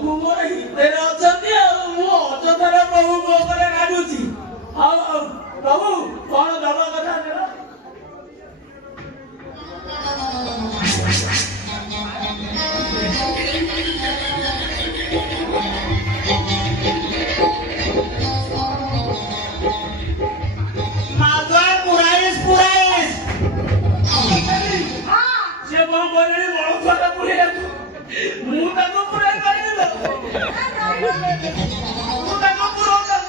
प्रभु मोर हितेर अछंती मु अजथरे प्रभु को करे रागुची प्रभु कौन दबा कथा देला माधवा पुराइस से कौन बोले बड़ छोटा पुरे मु ताको पुरे करी दो मु ताको पुरो कर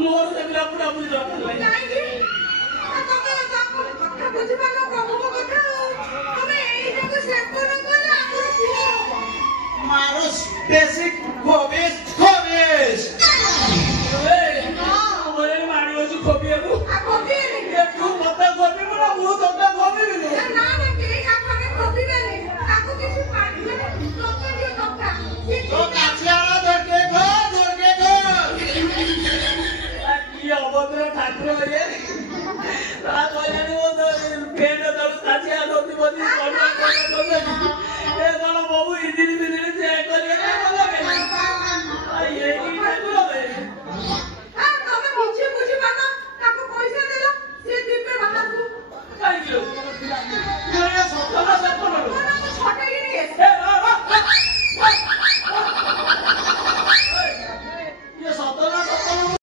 मोर से बिना पूरा पूरी दरकार नहीं बुझी पाना प्रभु को कथा हमें एई जग सेवक न कले हमर पुओ मारो बेसिक खोबेश ए हां बोले मारियो छु खोबिएको आ खोबी ए तू मत खोबी ना मु तोता खोबी ना ना के आखने खोबी बेले ताको किसी पानी में तोता दियो तोता तो काछियाला धरके गो आ की अबोधर ठाकुर रे ता कहले वो पेट दल काछिया धरती बदी